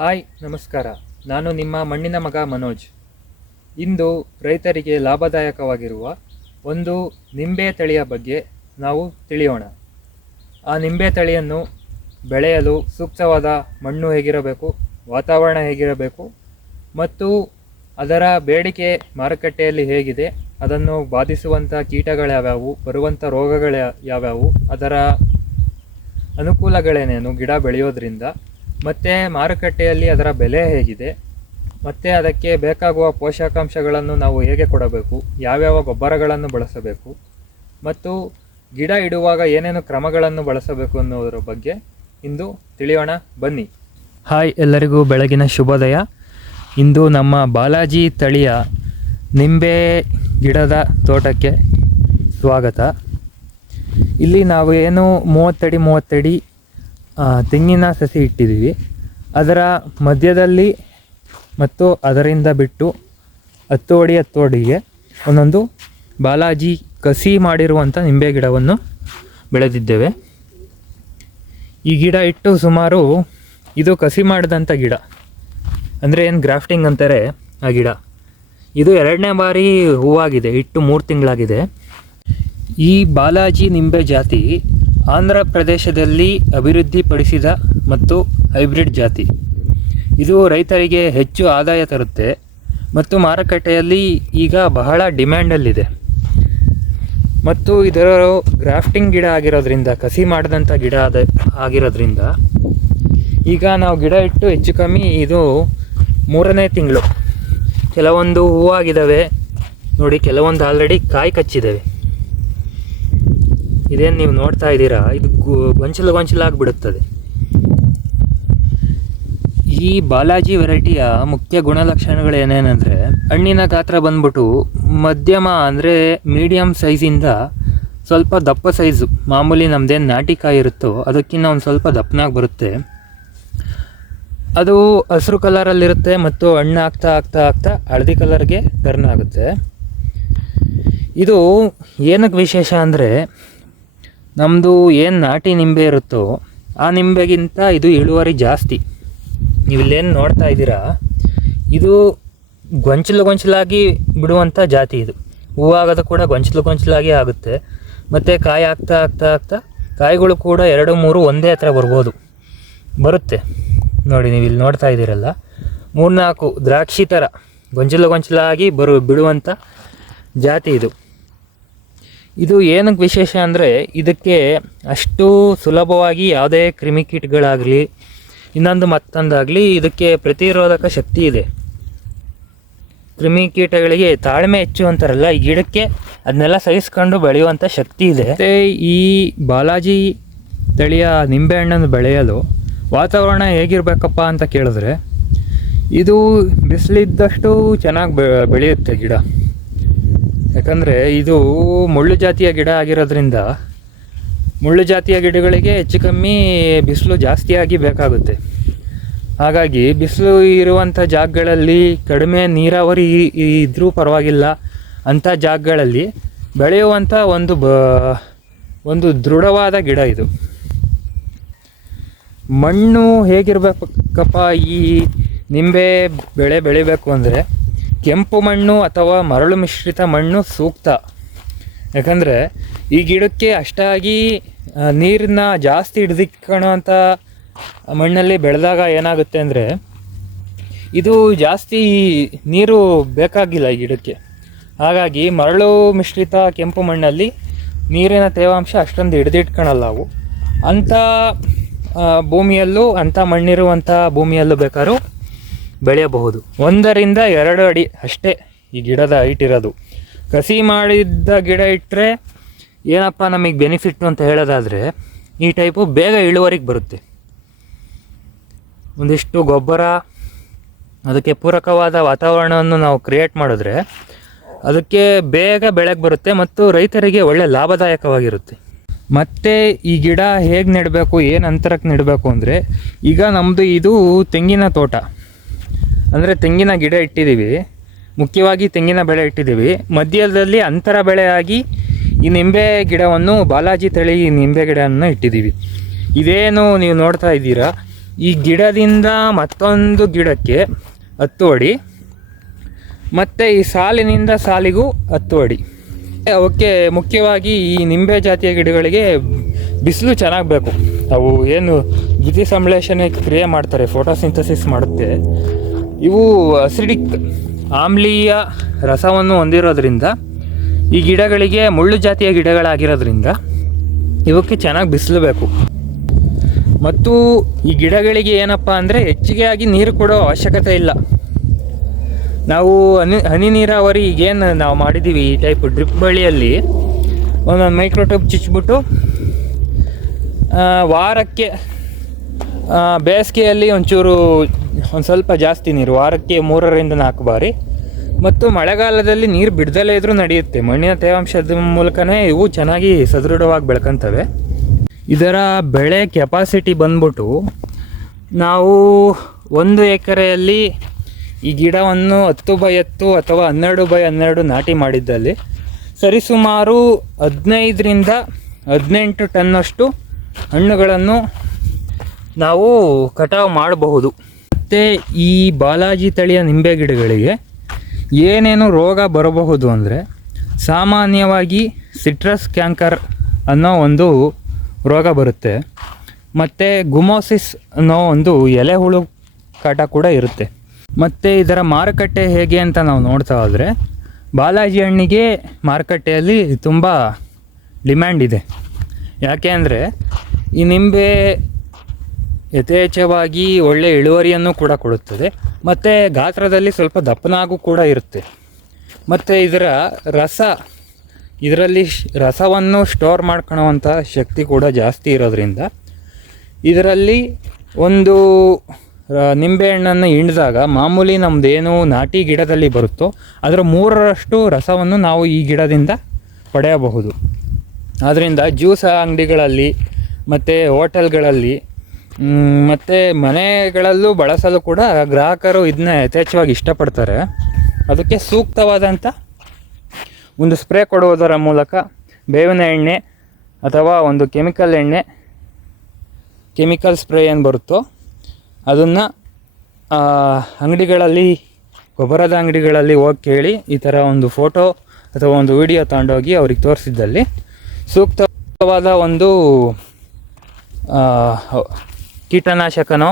Hi ನಮಸ್ಕಾರ. ನಾನು ನಿಮ್ಮ ಮಣ್ಣಿನ ಮಗ ಮನೋಜ್. ಇಂದು ರೈತರಿಗೆ ಲಾಭದಾಯಕವಾಗಿರುವ ಒಂದು ನಿಂಬೆ ತಳಿಯ ಬಗ್ಗೆ ನಾವು ತಿಳಿಯೋಣ. ಆ ನಿಂಬೆ ತಳಿಯನ್ನು ಬೆಳೆಯಲು ಸೂಕ್ತವಾದ ಮಣ್ಣು ಹೇಗಿರಬೇಕು, ವಾತಾವರಣ ಹೇಗಿರಬೇಕು ಮತ್ತು ಅದರ ಬೇಡಿಕೆ ಮಾರುಕಟ್ಟೆಯಲ್ಲಿ ಹೇಗಿದೆ, ಅದನ್ನು ಬಾಧಿಸುವಂಥ ಕೀಟಗಳ್ಯಾವ್ಯಾವು, ಬರುವಂಥ ರೋಗಗಳು ಯಾವ್ಯಾವು, ಅದರ ಅನುಕೂಲಗಳೇನೇನು ಗಿಡ ಬೆಳೆಯೋದ್ರಿಂದ, ಮತ್ತು ಮಾರುಕಟ್ಟೆಯಲ್ಲಿ ಅದರ ಬೆಲೆ ಹೇಗಿದೆ, ಮತ್ತು ಅದಕ್ಕೆ ಬೇಕಾಗುವ ಪೋಷಕಾಂಶಗಳನ್ನು ನಾವು ಹೇಗೆ ಕೊಡಬೇಕು, ಯಾವ್ಯಾವ ಗೊಬ್ಬರಗಳನ್ನು ಬಳಸಬೇಕು ಮತ್ತು ಗಿಡ ಇಡುವಾಗ ಏನೇನು ಕ್ರಮಗಳನ್ನು ಬಳಸಬೇಕು ಅನ್ನೋದರ ಬಗ್ಗೆ ಇಂದು ತಿಳಿಯೋಣ ಬನ್ನಿ. ಹಾಯ್, ಎಲ್ಲರಿಗೂ ಬೆಳಗಿನ ಶುಭೋದಯ. ಇಂದು ನಮ್ಮ ಬಾಲಾಜಿ ತಳಿಯ ನಿಂಬೆ ಗಿಡದ ತೋಟಕ್ಕೆ ಸ್ವಾಗತ. ಇಲ್ಲಿ ನಾವು ಏನು 30 ಅಡಿ ತೆಂಗಿನ ಸಸಿ ಇಟ್ಟಿದ್ದೀವಿ. ಅದರ ಮಧ್ಯದಲ್ಲಿ ಮತ್ತು ಅದರಿಂದ ಬಿಟ್ಟು 10 ಅಡಿಗೆ ಒಂದೊಂದು ಬಾಲಾಜಿ ಕಸಿ ಮಾಡಿರುವಂಥ ನಿಂಬೆ ಗಿಡವನ್ನು ಬೆಳೆದಿದ್ದೇವೆ. ಈ ಗಿಡ ಇಟ್ಟು ಸುಮಾರು, ಇದು ಕಸಿ ಮಾಡಿದಂಥ ಗಿಡ, ಅಂದರೆ ಏನು ಗ್ರಾಫ್ಟಿಂಗ್ ಅಂತಾರೆ ಆ ಗಿಡ. ಇದು 2ನೇ ಬಾರಿ ಹೂವಾಗಿದೆ, ಇಟ್ಟು 3 ತಿಂಗಳಾಗಿದೆ. ಈ ಬಾಲಾಜಿ ನಿಂಬೆ ಜಾತಿ ಆಂಧ್ರ ಪ್ರದೇಶದಲ್ಲಿ ಅಭಿವೃದ್ಧಿಪಡಿಸಿದ ಮತ್ತು ಹೈಬ್ರಿಡ್ ಜಾತಿ. ಇದು ರೈತರಿಗೆ ಹೆಚ್ಚು ಆದಾಯ ತರುತ್ತೆ ಮತ್ತು ಮಾರುಕಟ್ಟೆಯಲ್ಲಿ ಈಗ ಬಹಳ ಡಿಮ್ಯಾಂಡಲ್ಲಿದೆ. ಮತ್ತು ಇದರ ಗ್ರಾಫ್ಟಿಂಗ್ ಗಿಡ ಆಗಿರೋದ್ರಿಂದ, ಕಸಿ ಮಾಡಿದಂಥ ಗಿಡ ಆಗಿರೋದ್ರಿಂದ ಈಗ ನಾವು ಗಿಡ ಇಟ್ಟು ಹೆಚ್ಚು ಕಮ್ಮಿ ಇದು 3ನೇ ತಿಂಗಳು. ಕೆಲವೊಂದು ಹೂವಾಗಿದ್ದಾವೆ ನೋಡಿ, ಕೆಲವೊಂದು ಆಲ್ರೆಡಿ ಕಾಯಿ ಕಚ್ಚಿದ್ದಾವೆ. ಇದೇನು ನೀವು ನೋಡ್ತಾ ಇದ್ದೀರಾ, ಇದು ಗೊಂಚಲಾಗಿಬಿಡುತ್ತದೆ. ಈ ಬಾಲಾಜಿ ವೆರೈಟಿಯ ಮುಖ್ಯ ಗುಣಲಕ್ಷಣಗಳು ಏನೇನೆಂದರೆ, ಹಣ್ಣಿನ ಗಾತ್ರ ಬಂದ್ಬಿಟ್ಟು ಮಧ್ಯಮ, ಅಂದರೆ ಮೀಡಿಯಮ್ ಸೈಜಿಂದ ಸ್ವಲ್ಪ ದಪ್ಪ ಸೈಜು. ಮಾಮೂಲಿ ನಮ್ಮದೇನು ನಾಟಿ ಕಾಯಿ ಇರುತ್ತೋ ಅದಕ್ಕಿಂತ ಒಂದು ಸ್ವಲ್ಪ ದಪ್ಪನಾಗಿ ಬರುತ್ತೆ. ಅದು ಹಸಿರು ಕಲರಲ್ಲಿರುತ್ತೆ ಮತ್ತು ಹಣ್ಣು ಆಗ್ತಾ ಆಗ್ತಾ ಆಗ್ತಾ ಹಳದಿ ಕಲರ್ಗೆ ಟರ್ನ್ ಆಗುತ್ತೆ. ಇದು ಏನಕ್ಕೆ ವಿಶೇಷ ಅಂದರೆ, ನಮ್ಮದು ಏನು ನಾಟಿ ನಿಂಬೆ ಇರುತ್ತೋ ಆ ನಿಂಬೆಗಿಂತ ಇದು ಇಳುವರಿ ಜಾಸ್ತಿ. ನೀವು ಇಲ್ಲೇನು ನೋಡ್ತಾ ಇದ್ದೀರಾ, ಇದು ಗೊಂಚಲಾಗಿ ಬಿಡುವಂಥ ಜಾತಿ. ಇದು ಹೂವಾಗೋದು ಕೂಡ ಗೊಂಚಲಾಗಿ ಆಗುತ್ತೆ. ಮತ್ತು ಕಾಯಿ ಆಗ್ತಾ ಆಗ್ತಾ ಆಗ್ತಾ ಕಾಯಿಗಳು ಕೂಡ 2-3 ಒಂದೇ ಹತ್ರ ಬರುತ್ತೆ ನೋಡಿ. ನೀವು ಇಲ್ಲಿ ನೋಡ್ತಾ ಇದ್ದೀರಲ್ಲ, 3-4 ದ್ರಾಕ್ಷಿ ಥರ ಗೊಂಚಲಾಗಿ ಬಿಡುವಂಥ ಜಾತಿ ಇದು. ಇದು ಏನಕ್ಕೆ ವಿಶೇಷ ಅಂದರೆ, ಇದಕ್ಕೆ ಅಷ್ಟು ಸುಲಭವಾಗಿ ಯಾವುದೇ ಕ್ರಿಮಿಕೀಟಗಳಾಗಲಿ ಇನ್ನೊಂದು ಮತ್ತೊಂದಾಗಲಿ ಇದಕ್ಕೆ ಪ್ರತಿರೋಧಕ ಶಕ್ತಿ ಇದೆ. ಕ್ರಿಮಿಕೀಟಗಳಿಗೆ ತಾಳ್ಮೆ ಹೆಚ್ಚು ಅಂತಾರಲ್ಲ, ಈ ಗಿಡಕ್ಕೆ ಅದನ್ನೆಲ್ಲ ಸಹಿಸ್ಕೊಂಡು ಬೆಳೆಯುವಂಥ ಶಕ್ತಿ ಇದೆ. ಮತ್ತು ಈ ಬಾಲಾಜಿ ತಳಿಯ ನಿಂಬೆಹಣ್ಣನ್ನು ಬೆಳೆಯಲು ವಾತಾವರಣ ಹೇಗಿರಬೇಕಪ್ಪ ಅಂತ ಕೇಳಿದ್ರೆ, ಇದು ಬಿಸಿಲಿದ್ದಷ್ಟು ಚೆನ್ನಾಗಿ ಬೆಳೆಯುತ್ತೆ ಗಿಡ. ಯಾಕಂದರೆ ಇದು ಮುಳ್ಳು ಜಾತಿಯ ಗಿಡ ಆಗಿರೋದ್ರಿಂದ, ಮುಳ್ಳು ಜಾತಿಯ ಗಿಡಗಳಿಗೆ ಹೆಚ್ಚು ಕಮ್ಮಿ ಬಿಸಿಲು ಜಾಸ್ತಿಯಾಗಿ ಬೇಕಾಗುತ್ತೆ. ಹಾಗಾಗಿ ಬಿಸಿಲು ಇರುವಂಥ ಜಾಗಗಳಲ್ಲಿ, ಕಡಿಮೆ ನೀರಾವರಿ ಇದ್ದರೂ ಪರವಾಗಿಲ್ಲ ಅಂಥ ಜಾಗಗಳಲ್ಲಿ ಬೆಳೆಯುವಂಥ ಒಂದು ದೃಢವಾದ ಗಿಡ ಇದು. ಮಣ್ಣು ಹೇಗಿರಬೇಕಪ್ಪ ಈ ನಿಂಬೆ ಬೆಳಿಬೇಕು ಅಂದರೆ, ಕೆಂಪು ಮಣ್ಣು ಅಥವಾ ಮರಳು ಮಿಶ್ರಿತ ಮಣ್ಣು ಸೂಕ್ತ. ಯಾಕಂದರೆ ಈ ಗಿಡಕ್ಕೆ ಅಷ್ಟಾಗಿ ನೀರನ್ನ ಜಾಸ್ತಿ ಹಿಡಿದಿಟ್ಕೊಳ್ಳೋಂಥ ಮಣ್ಣಲ್ಲಿ ಬೆಳೆದಾಗ ಏನಾಗುತ್ತೆ ಅಂದರೆ, ಇದು ಜಾಸ್ತಿ ನೀರು ಬೇಕಾಗಿಲ್ಲ ಈ ಗಿಡಕ್ಕೆ. ಹಾಗಾಗಿ ಮರಳು ಮಿಶ್ರಿತ ಕೆಂಪು ಮಣ್ಣಲ್ಲಿ ನೀರಿನ ತೇವಾಂಶ ಅಷ್ಟೊಂದು ಹಿಡಿದಿಟ್ಕೊಳ್ಳಲ್ಲ ಅವು. ಅಂಥ ಭೂಮಿಯಲ್ಲೂ, ಅಂಥ ಮಣ್ಣಿರುವಂಥ ಭೂಮಿಯಲ್ಲೂ ಬೇಕಾದ್ರೂ ಬೆಳೆಯಬಹುದು. 1-2 ಅಡಿ ಅಷ್ಟೇ ಈ ಗಿಡದ ಹೈಟ್ ಇರೋದು. ಕಸಿ ಮಾಡಿದ್ದ ಗಿಡ ಇಟ್ಟರೆ ಏನಪ್ಪ ನಮಗೆ ಬೆನಿಫಿಟ್ಟು ಅಂತ ಹೇಳೋದಾದರೆ, ಈ ಟೈಪು ಬೇಗ ಇಳುವರಿಗೆ ಬರುತ್ತೆ. ಒಂದಿಷ್ಟು ಗೊಬ್ಬರ, ಅದಕ್ಕೆ ಪೂರಕವಾದ ವಾತಾವರಣವನ್ನು ನಾವು ಕ್ರಿಯೇಟ್ ಮಾಡಿದ್ರೆ ಅದಕ್ಕೆ ಬೇಗ ಬೆಳೆಗೆ ಬರುತ್ತೆ ಮತ್ತು ರೈತರಿಗೆ ಒಳ್ಳೆ ಲಾಭದಾಯಕವಾಗಿರುತ್ತೆ. ಮತ್ತು ಈ ಗಿಡ ಹೇಗೆ ನೆಡಬೇಕು, ಏನು ಅಂತರಕ್ಕೆ ನೆಡಬೇಕು ಅಂದರೆ, ಈಗ ನಮ್ಮದು ಇದು ತೆಂಗಿನ ತೋಟ, ಅಂದರೆ ತೆಂಗಿನ ಗಿಡ ಇಟ್ಟಿದ್ದೀವಿ. ಮುಖ್ಯವಾಗಿ ತೆಂಗಿನ ಬೆಳೆ ಇಟ್ಟಿದ್ದೀವಿ. ಮಧ್ಯದಲ್ಲಿ ಅಂತರ ಬೆಳೆಯಾಗಿ ಈ ನಿಂಬೆ ಗಿಡವನ್ನು, ಬಾಲಾಜಿ ತಳಿ ನಿಂಬೆ ಗಿಡವನ್ನು ಇಟ್ಟಿದ್ದೀವಿ. ಇದೇನು ನೀವು ನೋಡ್ತಾ ಇದ್ದೀರಾ, ಈ ಗಿಡದಿಂದ ಮತ್ತೊಂದು ಗಿಡಕ್ಕೆ 10 ಅಡಿ, ಮತ್ತು ಈ ಸಾಲಿನಿಂದ ಸಾಲಿಗೂ 10 ಅಡಿ. ಅವಕ್ಕೆ ಮುಖ್ಯವಾಗಿ ಈ ನಿಂಬೆ ಜಾತಿಯ ಗಿಡಗಳಿಗೆ ಬಿಸಿಲು ಚೆನ್ನಾಗಿ ಬೇಕು. ಅವು ಏನು ದ್ಯುತಿ ಸಂಶ್ಲೇಷಣೆ ಕ್ರಿಯೆ ಮಾಡ್ತಾರೆ, ಫೋಟೋಸಿಂಥಸಿಸ್ ಮಾಡುತ್ತೆ. ಇವು ಅಸಿಡಿಕ್ ಆಮ್ಲೀಯ ರಸವನ್ನು ಹೊಂದಿರೋದ್ರಿಂದ ಈ ಗಿಡಗಳಿಗೆ ಮುಳ್ಳು ಜಾತಿಯ ಗಿಡಗಳಾಗಿರೋದ್ರಿಂದ ಇವಕ್ಕೆ ಚೆನ್ನಾಗಿ ಬಿಸಿಲು ಬೇಕು. ಮತ್ತು ಈ ಗಿಡಗಳಿಗೆ ಏನಪ್ಪ ಅಂದರೆ ಹೆಚ್ಚಿಗೆ ಆಗಿ ನೀರು ಕೊಡೋ ಅವಶ್ಯಕತೆ ಇಲ್ಲ. ನಾವು ಹನಿ ನೀರಾವರಿ ಈಗೇನು ನಾವು ಮಾಡಿದ್ದೀವಿ ಈ ಟೈಪ್ ಡ್ರಿಪ್ ಬಳಿಯಲ್ಲಿ ಒಂದೊಂದು ಮೈಕ್ರೋಟ್ಯೂಬ್ ಚುಚ್ಚಿಬಿಟ್ಟು ವಾರಕ್ಕೆ ಬೇಸಿಗೆಯಲ್ಲಿ ಒಂದು ಸ್ವಲ್ಪ ಜಾಸ್ತಿ ನೀರು, ವಾರಕ್ಕೆ 3ರಿಂದ 4 ಬಾರಿ, ಮತ್ತು ಮಳೆಗಾಲದಲ್ಲಿ ನೀರು ಬಿಡ್ದಲೇ ಇದ್ರೂ ನಡೆಯುತ್ತೆ. ಮಣ್ಣಿನ ತೇವಾಂಶದ ಮೂಲಕನೇ ಇವು ಚೆನ್ನಾಗಿ ಸದೃಢವಾಗಿ ಬೆಳ್ಕೊತವೆ. ಇದರ ಬೆಳೆ ಕೆಪಾಸಿಟಿ ಬಂದ್ಬಿಟ್ಟು ನಾವು 1 ಎಕರೆಯಲ್ಲಿ ಈ ಗಿಡವನ್ನು 10x10 ಅಥವಾ 12x12 ನಾಟಿ ಮಾಡಿದ್ದಲ್ಲಿ ಸರಿಸುಮಾರು 15ರಿಂದ 18 ಟನ್ನಷ್ಟು ಹಣ್ಣುಗಳನ್ನು ನಾವು ಕಟಾವು ಮಾಡಬಹುದು. ಮತ್ತು ಈ ಬಾಲಾಜಿ ತಳಿಯ ನಿಂಬೆ ಗಿಡಗಳಿಗೆ ಏನೇನು ರೋಗ ಬರಬಹುದು ಅಂದರೆ, ಸಾಮಾನ್ಯವಾಗಿ ಸಿಟ್ರಸ್ ಕ್ಯಾಂಕರ್ ಅನ್ನೋ ಒಂದು ರೋಗ ಬರುತ್ತೆ, ಮತ್ತು ಗುಮೋಸಿಸ್ ಅನ್ನೋ ಒಂದು ಎಲೆ ಹುಳು ಕಾಟ ಕೂಡ ಇರುತ್ತೆ. ಮತ್ತು ಇದರ ಮಾರುಕಟ್ಟೆ ಹೇಗೆ ಅಂತ ನಾವು ನೋಡ್ತಾ ಹೋದರೆ, ಬಾಲಾಜಿ ಹಣ್ಣಿಗೆ ಮಾರುಕಟ್ಟೆಯಲ್ಲಿ ತುಂಬ ಡಿಮ್ಯಾಂಡ್ ಇದೆ. ಯಾಕೆ ಅಂದರೆ ಈ ನಿಂಬೆ ಯಥೇಚ್ಛವಾಗಿ ಒಳ್ಳೆಯ ಇಳುವರಿಯನ್ನು ಕೂಡ ಕೊಡುತ್ತದೆ, ಮತ್ತು ಗಾತ್ರದಲ್ಲಿ ಸ್ವಲ್ಪ ದಪ್ಪನಾಗೂ ಕೂಡ ಇರುತ್ತೆ. ಮತ್ತು ಇದರಲ್ಲಿ ರಸವನ್ನು ಸ್ಟೋರ್ ಮಾಡ್ಕೊಳ್ಳೋವಂಥ ಶಕ್ತಿ ಕೂಡ ಜಾಸ್ತಿ ಇರೋದ್ರಿಂದ ಇದರಲ್ಲಿ ಒಂದು ನಿಂಬೆಹಣ್ಣನ್ನು ಹಿಂಡಿದಾಗ ಮಾಮೂಲಿ ನಮ್ಮದೇನು ನಾಟಿ ಗಿಡದಲ್ಲಿ ಬರುತ್ತೋ ಅದರ 3ರಷ್ಟು ರಸವನ್ನು ನಾವು ಈ ಗಿಡದಿಂದ ಪಡೆಯಬಹುದು. ಆದ್ದರಿಂದ ಜ್ಯೂಸ್ ಅಂಗಡಿಗಳಲ್ಲಿ ಮತ್ತು ಹೋಟೆಲ್ಗಳಲ್ಲಿ ಮತ್ತು ಮನೆಗಳಲ್ಲೂ ಬಳಸಲು ಕೂಡ ಗ್ರಾಹಕರು ಇದನ್ನ ಯಥೇಚ್ಛವಾಗಿ ಇಷ್ಟಪಡ್ತಾರೆ. ಅದಕ್ಕೆ ಸೂಕ್ತವಾದಂಥ ಒಂದು ಸ್ಪ್ರೇ ಕೊಡುವುದರ ಮೂಲಕ ಬೇವಿನ ಎಣ್ಣೆ ಅಥವಾ ಒಂದು ಕೆಮಿಕಲ್ ಸ್ಪ್ರೇ ಏನು ಬರುತ್ತೋ ಅದನ್ನು ಅಂಗಡಿಗಳಲ್ಲಿ, ಗೊಬ್ಬರದ ಅಂಗಡಿಗಳಲ್ಲಿ ಹೋಗಿ ಕೇಳಿ ಈ ಥರ ಒಂದು ಫೋಟೋ ಅಥವಾ ಒಂದು ವಿಡಿಯೋ ತಗೊಂಡೋಗಿ ಅವ್ರಿಗೆ ತೋರಿಸಿದ್ದಲ್ಲಿ ಸೂಕ್ತವಾದ ಒಂದು ಕೀಟನಾಶಕನೋ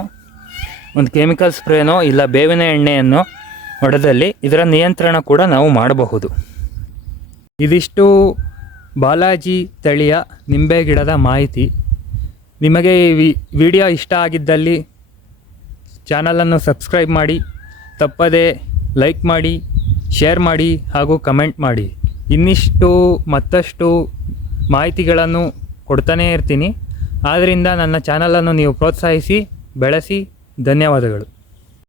ಒಂದು ಕೆಮಿಕಲ್ ಸ್ಪ್ರೇನೋ ಇಲ್ಲ ಬೇವಿನ ಎಣ್ಣೆಯನ್ನು ಹೊಡೆದಲ್ಲಿ ಇದರ ನಿಯಂತ್ರಣ ಕೂಡ ನಾವು ಮಾಡಬಹುದು. ಇದಿಷ್ಟು ಬಾಲಾಜಿ ತಳಿಯ ನಿಂಬೆ ಗಿಡದ ಮಾಹಿತಿ. ನಿಮಗೆ ಈ ವಿಡಿಯೋ ಇಷ್ಟ ಆಗಿದ್ದಲ್ಲಿ ಚಾನಲನ್ನು ಸಬ್ಸ್ಕ್ರೈಬ್ ಮಾಡಿ, ತಪ್ಪದೇ ಲೈಕ್ ಮಾಡಿ, ಶೇರ್ ಮಾಡಿ ಹಾಗೂ ಕಮೆಂಟ್ ಮಾಡಿ. ಮತ್ತಷ್ಟು ಮಾಹಿತಿಗಳನ್ನು ಕೊಡ್ತಾನೇ ಇರ್ತೀನಿ. ಆದ್ದರಿಂದ ನನ್ನ ಚಾನಲನ್ನು ನೀವು ಪ್ರೋತ್ಸಾಹಿಸಿ, ಬೆಳೆಸಿ. ಧನ್ಯವಾದಗಳು.